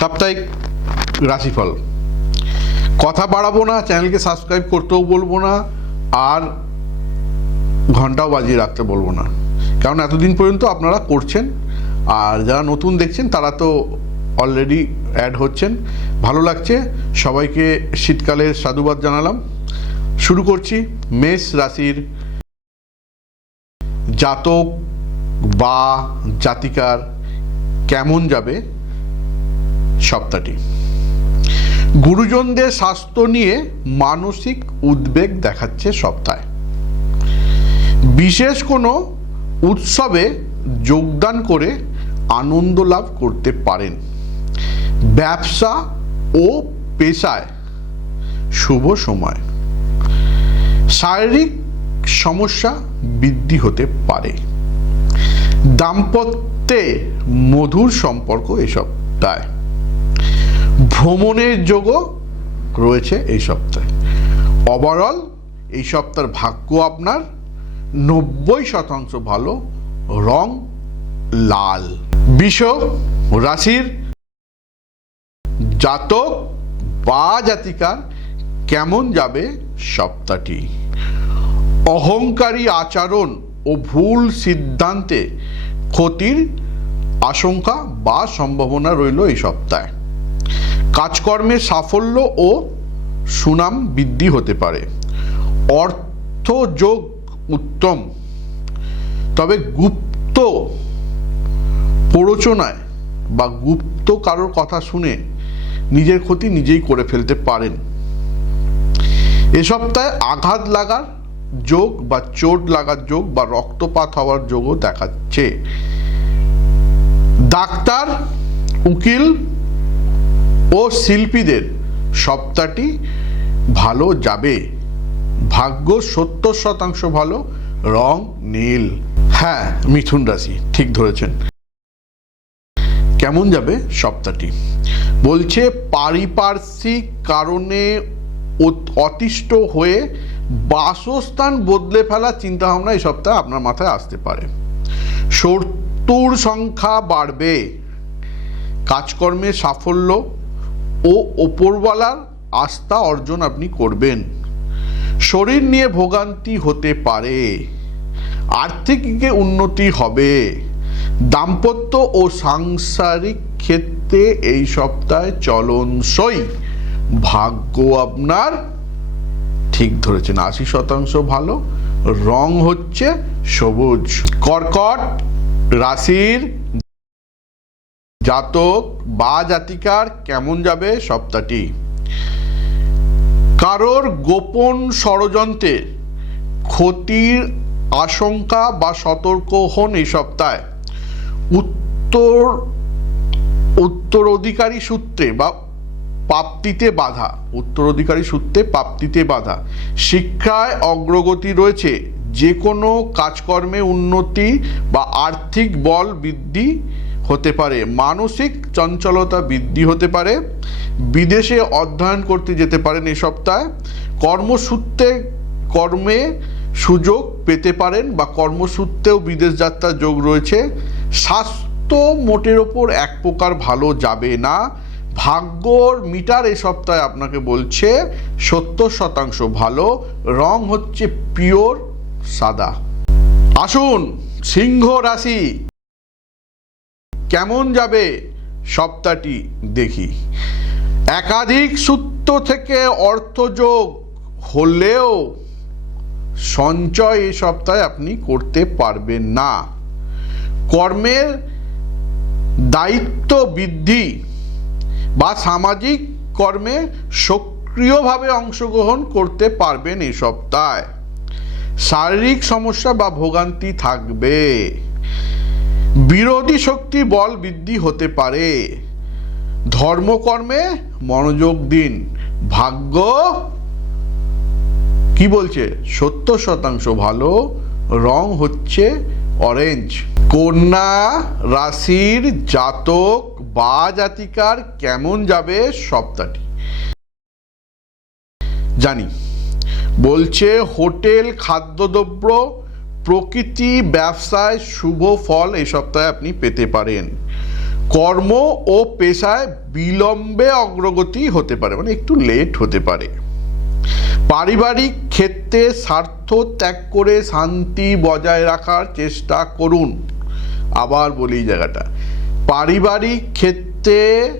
সাপ্তাহিক রাশিফল। কথা বাড়াবো না, চ্যানেলকে সাবস্ক্রাইব করতেও বলব না, আর ঘন্টাও বাজিয়ে রাখতে বলব না। কারণ এতদিন পর্যন্ত আপনারা করছেন, আর যারা নতুন দেখছেন, তারা তো অলরেডি অ্যাড হচ্ছেন। ভালো লাগছে, সবাইকে শীতকালের সাধুবাদ জানালাম। শুরু করছি মেষ রাশির জাতক বা জাতিকার কেমন যাবে সপ্তাহটি গুরুজনদের স্বাস্থ্য নিয়ে মানসিক উদ্বেগ দেখাচ্ছে সপ্তাহে। বিশেষ কোনো উৎসবে যোগদান করে আনন্দ লাভ করতে পারেন। ব্যবসা ও পেশায় শুভ সময়। শারীরিক সমস্যা বৃদ্ধি হতে পারে। দাম্পত্যে মধুর সম্পর্ক এই সপ্তাহে। ভ্রমণের যোগও রয়েছে এই সপ্তাহে। ওভারঅল এই সপ্তাহের ভাগ্য আপনার নব্বই শতাংশ ভালো, রং লাল। বিষ রাশির জাতক বা জাতিকার কেমন যাবে সপ্তাহটি? অহংকারী আচরণ ও ভুল সিদ্ধান্তে ক্ষতির আশঙ্কা বা সম্ভাবনা রইল এই সপ্তাহে। কাজকর্মে সাফল্য ও সুনাম বৃদ্ধি হতে পারে। অর্থযোগ উত্তম। তবে গুপ্ত প্ররোচনায় বা গুপ্ত কারোর কথা শুনে নিজের ক্ষতি নিজেই করে ফেলতে পারেন। এ সপ্তাহে আঘাত লাগার যোগ বা চোট লাগার যোগ বা রক্তপাত হওয়ার যোগও দেখাচ্ছে। ডাক্তার, উকিল ও শিল্পীদের সপ্তাহটি ভালো যাবে। ভাগ্য সত্তর শতাংশ ভালো, রং নীল। হ্যাঁ মিথুন রাশি, ঠিক ধরেছেন। কেমন যাবে সপ্তাহটি? বলছে, পারিপার্শ্বিক কারণে অত- অতিষ্ঠ হয়ে বাসস্থান বদলে ফেলার চিন্তাভাবনা এই সপ্তাহে আপনার মাথায় আসতে পারে। শত্রুর সংখ্যা বাড়বে। কাজকর্মে সাফল্য ও ওপরওয়ালার আস্থা অর্জন আপনি করবেন। শরীর নিয়ে ভোগান্তি হতে পারে। আর্থিক উন্নতি হবে। দাম্পত্য ও সাংসারিক ক্ষেত্রে এই সপ্তাহে চলনসই ভাগ্য আপনার। ঠিক ধরেছেন, আশি শতাংশ ভালো, রং হচ্ছে সবুজ। কর্কট রাশির জাতক বা জাতিকার কেমন যাবে সপ্তাহটি? কারোর গোপন ষড়যন্ত্রের ক্ষতির আশঙ্কা বা সতর্ক হন এই সপ্তাহে। উত্তর, উত্তরাধিকারী সূত্রে বা প্রাপ্তিতে বাধা। উত্তরাধিকারী সূত্রে প্রাপ্তিতে বাধা। শিক্ষায় অগ্রগতি রয়েছে। যে কোনো কাজকর্মে উন্নতি বা আর্থিক বল বৃদ্ধি হতে পারে। মানসিক চঞ্চলতা বৃদ্ধি হতে পারে। বিদেশে অধ্যয়ন করতে যেতে পারেন এ সপ্তাহে। কর্মসূত্রে কর্মে সুযোগ পেতে পারেন বা কর্মসূত্রেও বিদেশ যাত্রার যোগ রয়েছে। স্বাস্থ্য মোটের ওপর এক প্রকার ভালো যাবে না। ভাগ্যর মিটার এ সপ্তাহে আপনাকে বলছে, সত্তর শতাংশ ভালো, রং হচ্ছে পিওর সাদা। আসুন, সিংহ রাশি। কেমন যাবে সপ্তাহটি দেখি। একাধিক সূত্র থেকে অর্থযোগ হলেও সঞ্চয় এই সপ্তাহে আপনি করতে পারবেন না। কর্মের দায়িত্ব বৃদ্ধি বা সামাজিক কর্মে সক্রিয়ভাবে অংশগ্রহণ করতে পারবেন এই সপ্তাহে। শারীরিক সমস্যা বা ভোগান্তি থাকবে। বিরোধী শক্তি বল বৃদ্ধি হতে পারে। ধর্মকর্মে মনোযোগ দিন। ভাগ্য কি বলছে? সত্তর শতাংশ ভালো, রং হচ্ছে অরেঞ্জ কন্যা রাশির জাতক বা জাতিকার কেমন যাবে সপ্তাহটি? জানি। বলছে হোটেল, খাদ্যদ্রব্য প্রকৃতি, ব্যবসায় শুভ ফল এই সপ্তাহে আপনি পেতে পারেন। কর্ম ও পেশায় বিলম্বে অগ্রগতি হতে পারে মানে একটু লেট হতে পারে। পারিবারিক ক্ষেত্রে স্বার্থ ত্যাগ করে শান্তি বজায় রাখার চেষ্টা করুন। আবার বলি জায়গাটা। পারিবারিক ক্ষেত্রে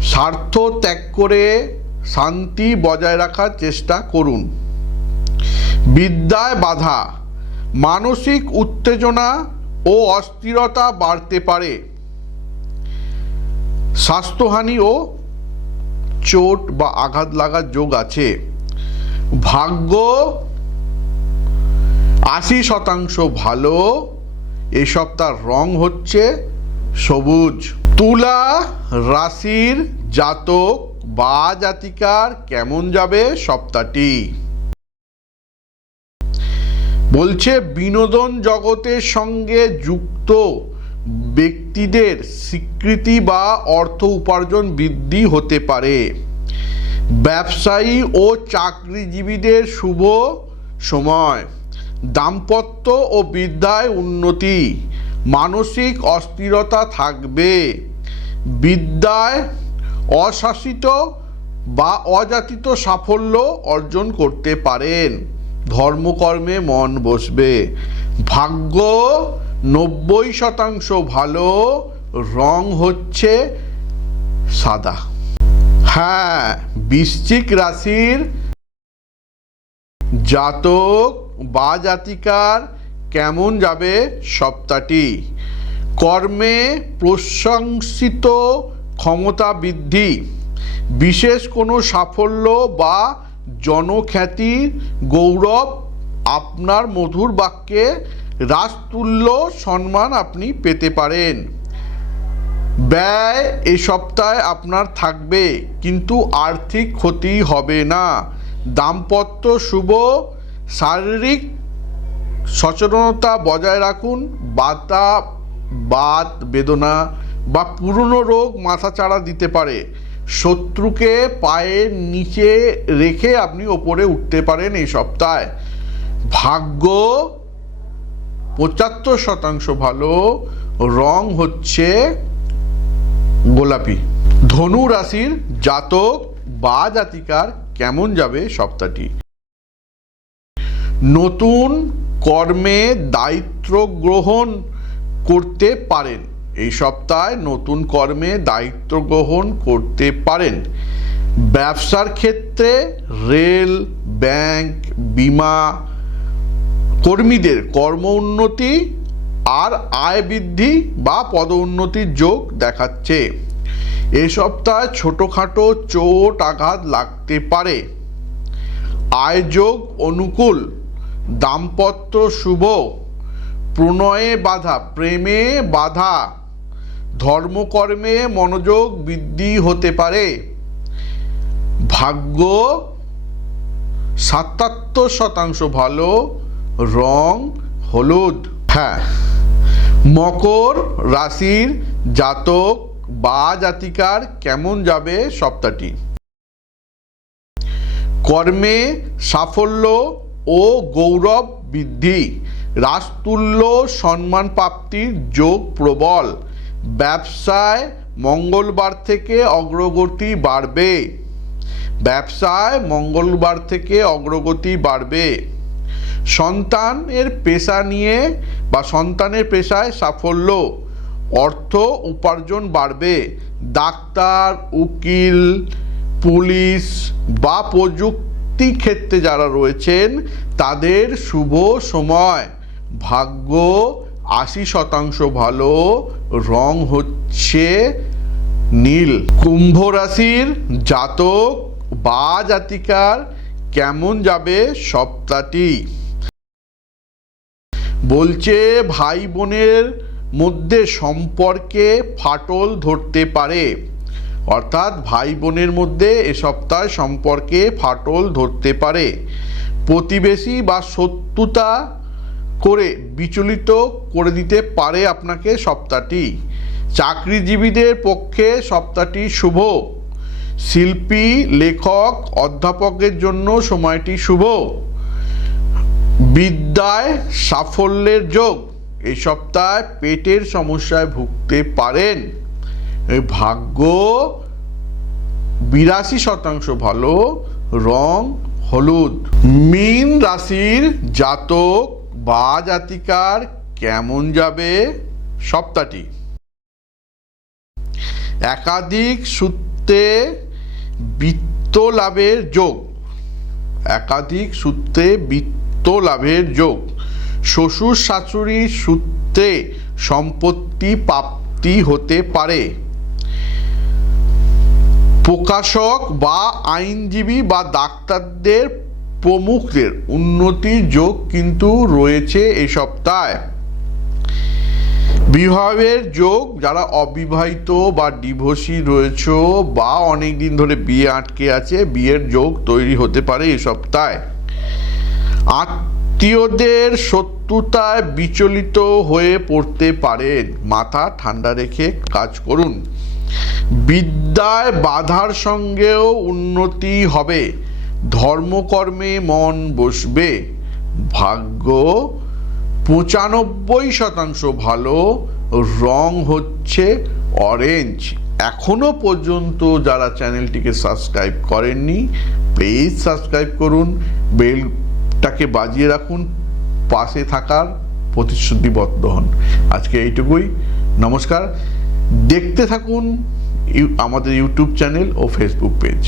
স্বার্থ ত্যাগ করে শান্তি বজায় রাখার চেষ্টা করুন। বিদ্যায় বাধা, মানসিক উত্তেজনা ও অস্থিরতা বাড়তে পারে। স্বাস্থ্যহানি ও চোট বা আঘাত লাগার যোগ আছে। ভাগ্য আশি শতাংশ ভালো এই সপ্তাহ রং হচ্ছে সবুজ। তুলা রাশির জাতক বা জাতিকার কেমন যাবে সপ্তাহটি? বলছে, বিনোদন জগতের সঙ্গে যুক্ত ব্যক্তিদের স্বীকৃতি বা অর্থ উপার্জন বৃদ্ধি হতে পারে। ব্যবসায়ী ও চাকরিজীবীদের শুভ সময়। দাম্পত্য ও বিদ্যায় উন্নতি। মানসিক অস্থিরতা থাকবে। বিদ্যায় অশাসিত বা অজাতিত সাফল্য অর্জন করতে পারেন। ধর্মকর্মে মন বসবে। ভাগ্য নব্বই শতাংশ ভালো, রং হচ্ছে সাদা। হ্যাঁ বৃশ্চিক রাশির জাতক বা জাতিকার কেমন যাবে সপ্তাহটি? কর্মে প্রশংসিত ক্ষমতা বৃদ্ধি। বিশেষ কোনো সাফল্য বা জনখ্যাতি, গৌরব, আপনার মধুর বাক্যে রাজতুল্য সম্মান আপনি পেতে পারেন। ব্যয় এ সপ্তাহে আপনার থাকবে, কিন্তু আর্থিক ক্ষতি হবে না। দাম্পত্য শুভ, শারীরিক সচেতনতা বজায় রাখুন, বাতা, বাত বেদনা বা পুরনো রোগ মাথাচাড়া দিতে পারে। শত্রুকে পায়ের নিচে রেখে আপনি ওপরে উঠতে পারেন এই সপ্তাহে। ভাগ্য পঁচাত্তর শতাংশ ভালো, রং হচ্ছে গোলাপি। ধনু রাশির জাতক বা জাতিকার কেমন যাবে সপ্তাহটি? নতুন কর্মে দায়িত্ব গ্রহণ করতে পারেন। এই সপ্তাহে নতুন কর্মে দায়িত্ব গ্রহণ করতে পারেন। ব্যবসার ক্ষেত্রে রেল, ব্যাংক, বিমা কর্মীদের কর্ম উন্নতি আর আয় বৃদ্ধি বা পদোন্নতির যোগ দেখাচ্ছে। এ সপ্তাহে ছোটোখাটো চোট আঘাত লাগতে পারে। আয়যোগ অনুকূল, দাম্পত্য শুভ, প্রণয়ে বাধা, প্রেমে বাধা ধর্মকর্মে মনোযোগ বৃদ্ধি হতে পারে। ভাগ্য সাতাত্তর শতাংশ ভালো, রং হলুদ। হ্যাঁ মকর রাশির জাতক বা জাতিকার কেমন যাবে সপ্তাহটি? কর্মে সাফল্য ও গৌরব বৃদ্ধি। রাজতুল্য সম্মান প্রাপ্তির যোগ প্রবল। ব্যবসায় মঙ্গলবার থেকে অগ্রগতি বাড়বে। ব্যবসায় মঙ্গলবার থেকে অগ্রগতি বাড়বে। সন্তানের পেশা নিয়ে বা সন্তানের পেশায় সাফল্য, অর্থ উপার্জন বাড়বে। ডাক্তার, উকিল, পুলিশ বা প্রযুক্তি ক্ষেত্রে যারা রয়েছেন, তাদের শুভ সময়, ভাগ্য আশি শতাংশ ভালো, রং হচ্ছে নীল। কুম্ভ রাশির জাতক বা জাতিকার কেমন যাবে সপ্তাহটি? বলছে, ভাই বোনের মধ্যে সম্পর্কে ফাটল ধরতে পারে। অর্থাৎ ভাই বোনের মধ্যে এ সপ্তাহে সম্পর্কে ফাটল ধরতে পারে। প্রতিবেশী বা শত্রুতা করে বিচলিত করে দিতে পারে আপনাকে সপ্তাহটি। চাকরিজীবীদের পক্ষে সপ্তাহটি শুভ। শিল্পী, লেখক, অধ্যাপকের জন্য সময়টি শুভ। বিদ্যায় সাফল্যের যোগ। এই সপ্তাহে পেটের সমস্যায় ভুগতে পারেন। ভাগ্য বিরাশি শতাংশ ভালো, রং হলুদ। মীন রাশির জাতক বা জাতিকার কেমন যাবে? সপ্তাহটি। একাধিক সূত্রে বৃত্ত লাভের যোগ। একাধিক সূত্রে বৃত্ত লাভের যোগ। শ্বশুর শাশুড়ির সূত্রে সম্পত্তি প্রাপ্তি হতে পারে। প্রকাশক বা আইনজীবী বা ডাক্তারদের প্রমুখদের উন্নতির যোগ কিন্তু রয়েছে এই সপ্তাহে। বিবাহের যোগ, যারা অবিবাহিত বা ডিভোর্সি রয়েছে বা অনেক দিন ধরে বিয়ে আটকে আছে, বিয়ের যোগ তৈরি হতে পারে এই সপ্তাহে। আত্মীয়দের শত্রুতায় বিচলিত হয়ে পড়তে পারেন মাথা ঠান্ডা রেখে কাজ করুন। বিদ্যায় বাধার সঙ্গেও উন্নতি হবে। ধর্মকর্মে মন বসবে। ভাগ্য পঁচানব্বই শতাংশ ভালো, রং হচ্ছে অরেঞ্জ এখনও পর্যন্ত যারা চ্যানেলটিকে সাবস্ক্রাইব করেননি প্লিজ সাবস্ক্রাইব করুন। বেলটাকে বাজিয়ে রাখুন, পাশে থাকার প্রতিশ্রুতিবদ্ধ হন আজকে এইটুকুই। নমস্কার। দেখতে থাকুন আমাদের ইউটিউব চ্যানেল ও ফেসবুক পেজ